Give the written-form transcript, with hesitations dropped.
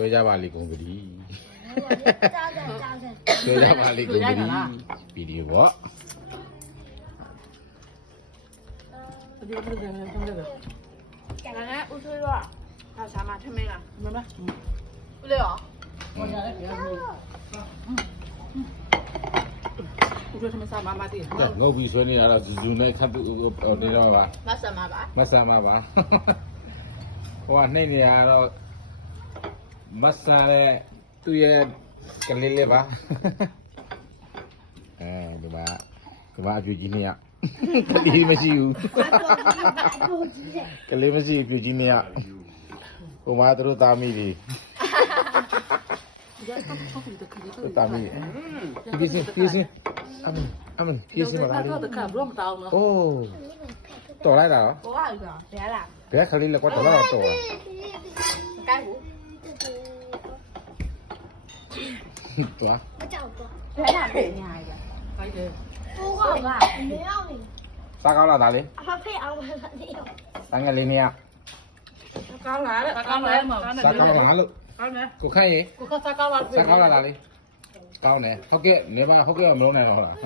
ဆွဲကြပါလေကုန်ကလေး ကြားတယ်ကြားတယ် ဆွဲကြပါလေကုန်ကလေးဗီဒီယိုပေါ့ ဒီလိုပြန်ပြန်ဆုံးတယ် ဒါနဲ့ဦးထွေးတော့ဟာစားမထမင်းလား မမ ဦးလေးရော ဟောရတယ်ပြန်ပြီဦးတို့ထမစားမမတည် ငုတ်ပြီးဆွဲနေတာတော့ဇူနဲ့ခပ်နေတော့ပါ မဆာမပါ မဆာမပါဟိုကနှိမ့်နေရတော့မဆာတဲ့သူ့ရဲ့ကလေးလေးပါအဲဒီမှာအပြူကြီးနေရကလေးမရှိဘူးကလေးမရှိအပြူကြီးနေရဟိုမှာတို့သားမိပြီသားမိပြေးစင်းအမန်ပြေးစင်းမလား တော့တခါဘလို့မတောင်းတော့ โอ้တော်လိုက်တာရော ဘောကယူတာဘယ်လား ဘယ်ခလေးလဲကွာတော်လာတော့ မကိုက်ဘူး တော် မကြောက်တော့ ဘယ်လားပြင်ညာရည် ခိုင်းတယ် ဟိုကမင်းအောင်နေ စားကောင်းလာတာလေ အဖဖေးအောင်မနေတော့ တန်းငယ်လေးနေရ ကောင်းလားကောင်းလားမ စားကောင်းလာလို့ ကောင်းတယ် ကိုခိုင်းရေ ကိုကစားကောင်းလား စားကောင်းလာတာလေကောင်းတယ်ဟုတ်ကဲ့နေပါဟုတ်ကဲ့မလုံးနိုင်တော့လား ဟ